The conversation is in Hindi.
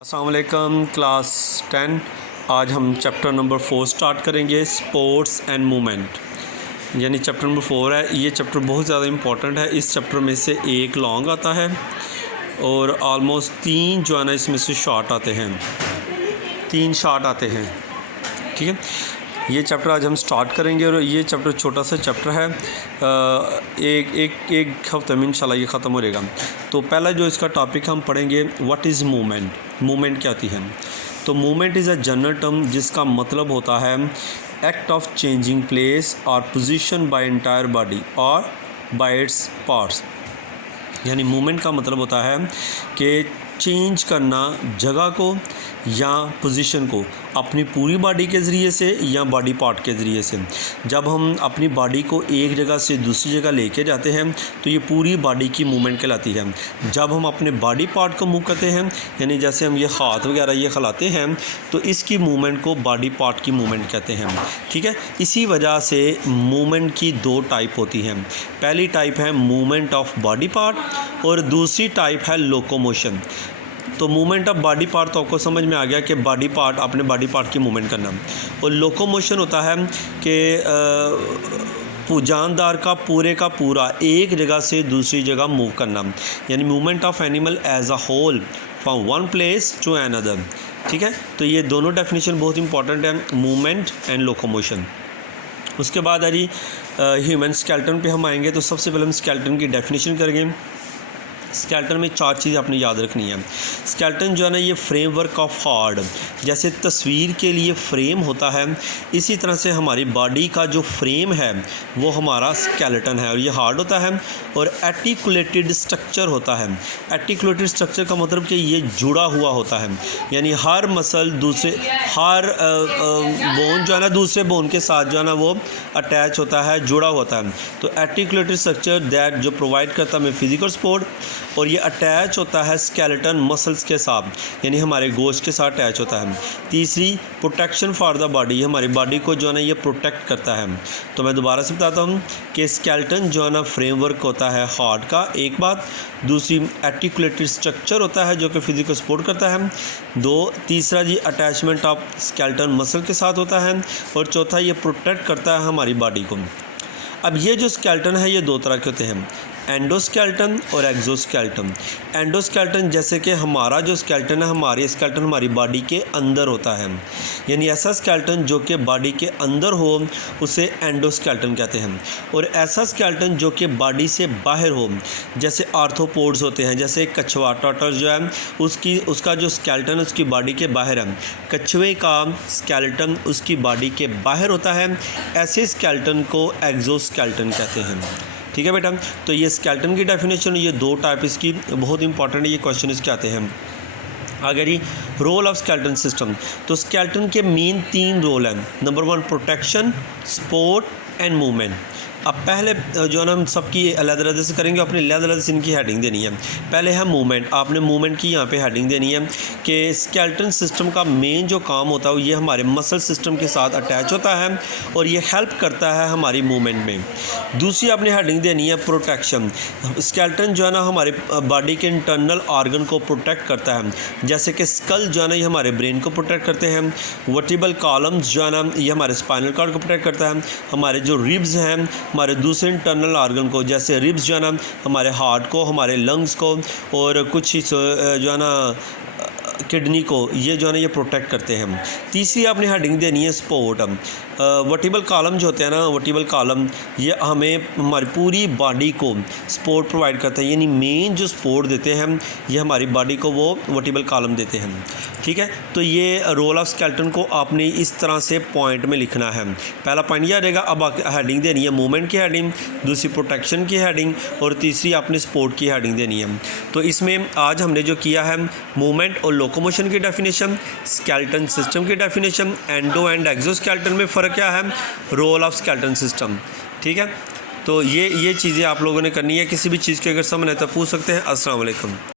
अस्सलाम वालेकुम क्लास 10। आज हम चैप्टर नंबर 4 स्टार्ट करेंगे, स्पोर्ट्स एंड मूवमेंट। यानी चैप्टर नंबर 4 है। ये चैप्टर बहुत ज़्यादा इम्पोर्टेंट है। इस चैप्टर में से एक लॉन्ग आता है और ऑलमोस्ट 3 जो है ना इसमें से शॉर्ट आते हैं, 3 शॉर्ट आते हैं। ठीक है, ये चैप्टर आज हम स्टार्ट करेंगे और ये चैप्टर छोटा सा चैप्टर है। एक हफ्ते में इंशाल्लाह ये ख़त्म हो जाएगा। तो पहला जो इसका टॉपिक हम पढ़ेंगे, व्हाट इज़ मूवमेंट। मूवमेंट क्या होती है? तो movement is a general term जिसका मतलब होता है एक्ट ऑफ चेंजिंग प्लेस और पोजीशन बाय एंटायर बॉडी और बाय इट्स पार्ट्स। यानी मूवमेंट का मतलब होता है कि चेंज करना जगह को या पोजीशन को अपनी पूरी बॉडी के ज़रिए से या बॉडी पार्ट के ज़रिए से। जब हम अपनी बॉडी को एक जगह से दूसरी जगह लेके जाते हैं तो ये पूरी बॉडी की मूवमेंट कहलाती है। जब हम अपने बॉडी पार्ट को मूव करते हैं, यानी जैसे हम ये हाथ वगैरह ये खिलाते हैं, तो इसकी मूवमेंट को बॉडी पार्ट की मूवमेंट कहते हैं। ठीक है, इसी वजह से मूवमेंट की 2 टाइप होती हैं। पहली टाइप है मूवमेंट ऑफ बॉडी पार्ट और दूसरी टाइप है लोकोमोशन। तो मूवमेंट ऑफ बॉडी पार्ट तो आपको समझ में आ गया कि बॉडी पार्ट अपने बॉडी पार्ट की मूवमेंट करना, और लोकोमोशन होता है कि जानदार का पूरा एक जगह से दूसरी जगह मूव करना, यानी movement of animal as a whole from one place to another. ठीक है, तो ये दोनों डेफिनेशन बहुत इंपॉर्टेंट है, मूवमेंट एंड लोकोमोशन। उसके बाद है जी ह्यूमन स्केलेटन पे हम आएंगे। तो सबसे पहले हम स्केलेटन की डेफिनेशन करेंगे। स्केलेटन में 4 चीज़ आपने याद रखनी है। स्केलेटन जो है ना, ये फ्रेमवर्क ऑफ हार्ड, जैसे तस्वीर के लिए फ्रेम होता है, इसी तरह से हमारी बॉडी का जो फ्रेम है वो हमारा स्केलेटन है और ये हार्ड होता है और आर्टिकुलेटेड स्ट्रक्चर होता है। आर्टिकुलेटेड स्ट्रक्चर का मतलब कि ये जुड़ा हुआ होता है, यानी हर मसल दूसरे हर बोन जो है ना दूसरे बोन के साथ जो है ना वो अटैच होता है, जुड़ा होता है। तो आर्टिकुलेटेड स्ट्रक्चर दैट जो प्रोवाइड करता है फिजिकल सपोर्ट, और ये अटैच होता है स्केलेटन मसल्स के साथ, यानी हमारे गोश्त के साथ अटैच होता है। तीसरी, प्रोटेक्शन फॉर द बॉडी, हमारी बॉडी को जो है ना ये प्रोटेक्ट करता है। तो मैं दोबारा से बताता हूँ कि स्केलेटन जो है ना फ्रेमवर्क होता है हार्ट का, एक बात। दूसरी, आर्टिकुलेटेड स्ट्रक्चर होता है जो कि फिजिकल सपोर्ट करता है। तीसरा जी, अटैचमेंट ऑफ स्केलेटन मसल के साथ होता है। और चौथा, ये प्रोटेक्ट करता है हमारी बॉडी को। अब ये जो स्केलेटन है ये 2 तरह के होते हैं, एंडोस्केलेटन और एक्सोस्केलेटन। एंडोस्केलेटन जैसे कि हमारा जो स्केलेटन है, स्केलेटन हमारी बॉडी के अंदर होता है, यानी ऐसा स्केलेटन जो कि बॉडी के अंदर हो उसे एंडोस्केलेटन कहते हैं। और ऐसा स्केलेटन जो कि बॉडी से बाहर हो, जैसे आर्थ्रोपोड्स होते हैं, जैसे कछुआ टर्टल जो है उसका जो स्केलेटन उसकी बॉडी के बाहर है, कछुए का स्केलेटन उसकी बॉडी के बाहर होता है, ऐसे स्केलेटन को एक्सोस्केलेटन कहते हैं। ठीक है बेटा, तो ये स्केलेटन की डेफिनेशन, ये 2 टाइप इसकी बहुत इंपॉर्टेंट है, ये क्वेश्चन इसके आते हैं। अगर ये रोल ऑफ स्केलेटन सिस्टम, तो स्केलेटन के मेन 3 रोल हैं। Number 1 protection, support and movement. अब पहले जो है ना हम सबकी अलग-अलग से करेंगे, अपनी अलग-अलग से इनकी हेडिंग देनी है। पहले है मूवमेंट, आपने मूवमेंट की यहाँ पे हेडिंग देनी है कि स्केलेटन सिस्टम का मेन जो काम होता है ये हमारे मसल सिस्टम के साथ अटैच होता है और ये हेल्प करता है हमारी मूवमेंट में। दूसरी आपने हेडिंग देनी है प्रोटेक्शन। स्केलेटन जो है ना हमारे बॉडी के इंटरनल ऑर्गन को प्रोटेक्ट करता है, जैसे कि स्कल जो है ना ये हमारे ब्रेन को प्रोटेक्ट करते हैं। वर्टिबल कॉलम्स जो है ना ये हमारे स्पाइनल कॉर्ड को प्रोटेक्ट करता है। हमारे जो रिब्स हैं हमारे दूसरे इंटरनल ऑर्गन को, जैसे रिब्स जो है ना हमारे हार्ट को, हमारे लंग्स को और कुछ जो है ना किडनी को, ये जो है ना ये प्रोटेक्ट करते हैं। तीसरी आपने हेडिंग देनी है सपोर्ट। वर्टिबल कॉलम जो होते हैं ना, वर्टिबल कॉलम ये हमें हमारी पूरी बॉडी को सपोर्ट प्रोवाइड करते हैं, यानी मेन जो सपोर्ट देते हैं ये हमारी बॉडी को वो वर्टिबल कॉलम देते हैं। ठीक है, तो ये रोल ऑफ स्केलेटन को आपने इस तरह से पॉइंट में लिखना है। पहला पॉइंट ये आ जाएगा। अब हेडिंग देनी है मूवमेंट की हेडिंग, दूसरी प्रोटेक्शन की हेडिंग और तीसरी आपने सपोर्ट की हेडिंग देनी है। तो इसमें आज हमने जो किया है मूवमेंट और लोकोमोशन की डेफिनेशन, स्केलेटन सिस्टम की डेफिनेशन, एंडो एंड एक्सोस्केलेटन में फ़र्क क्या है, रोल ऑफ स्केलेटन सिस्टम। ठीक है, तो ये चीज़ें आप लोगों ने करनी है। किसी भी चीज़ की अगर समझ है तो पूछ सकते हैं। अस्सलाम वालेकुम।